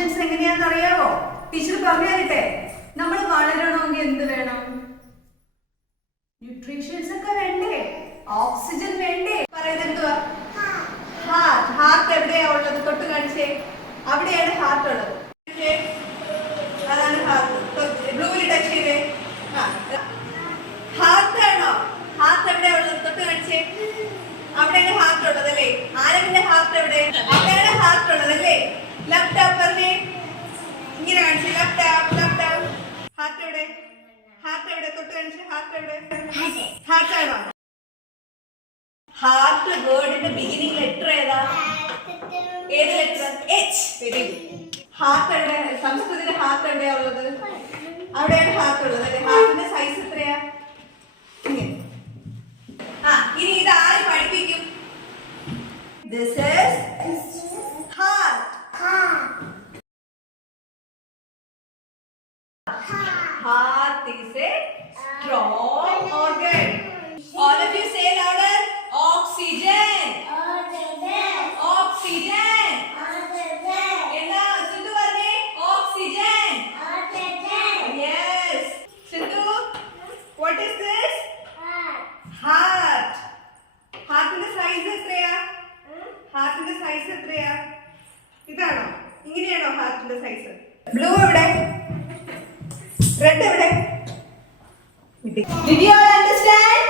Functions എങ്ങനെയാണെന്ന് അറിയാവോ? Teacher പറഞ്ഞു തരട്ടെ. നമ്മൾ വളരണമെങ്കിൽ എന്ത് വേണം? ന്യൂട്രീഷ്യൻസ് ഒക്കെ വേണ്ടേ? ഓക്സിജൻ വേണ്ടേ? പറയുന്നത് എന്തുവാ? ഹാർട്ട്. ഹാർട്ട് എവിടെയാ ഉള്ളത്? തൊട്ട് കാണിച്ചേ. അവിടെയാണ് ഹാർട്ട് ഉള്ളത്. അതാണ് ഹാർട്ട്. ബ്ലൂവിൽ ടച്ച് ചെയ്തേ. ഹാർട്ട് ആണോ? ഹാർട്ട് എവിടെയാ ഉള്ളത്? തൊട്ട് കാണിച്ചേ. അവിടെയാണ് ഹാർട്ട് ഉള്ളത് അല്ലേ? ആരവിന്റെ ഹാർട്ട് എവിടെ? അവിടെയാണ് ഹാർട്ട് ഉള്ളത് അല്ലേ? ലെഫ്റ്റ് ആപ്പ് പറഞ്ഞേ. ഇങ്ങനെ കാണിച്ചേ. Left app, left app. Heart എവിടെ? ഹാർട്ട് എവിടെ? തൊട്ട് കാണിച്ചേ. ഹാർട്ട് എവിടെ? ഹാർട്ട് ആണോ? ഹാർട്ട് വേർഡിന്റെ ബിഗിനിങ് ലെറ്റർ ഏതാ? ഏത് letter? H. Very good. Heart എവിടെ? സംസ്കൃതിയുടെ ഹാർട്ട് എവിടെയാ ഉള്ളത്? അവിടെയാണ് ഹാർട്ട് ഉള്ളത് അല്ലേ? ഹാർട്ടിന്റെ സൈസ് എത്രയാ? ഇനി ഇത് ആര് പഠിപ്പിക്കും? This is heart. Heart is a strong organ. All of you say louder. Oxygen. Oxygen. Enna Sindhu parne? Oxygen. Yes. Sindhu, what is this? Heart. ഹാർട്ടിന്റെ സൈസ് എത്രയാ? ഹാർട്ടിന്റെ സൈസ് എത്രയാ? ഇതാണോ? ഇങ്ങനെയാണോ ഹാർട്ടിന്റെ സൈസ്? ബ്ലൂ എവിടെ? റെഡ് എവിടെ? Did you all understand?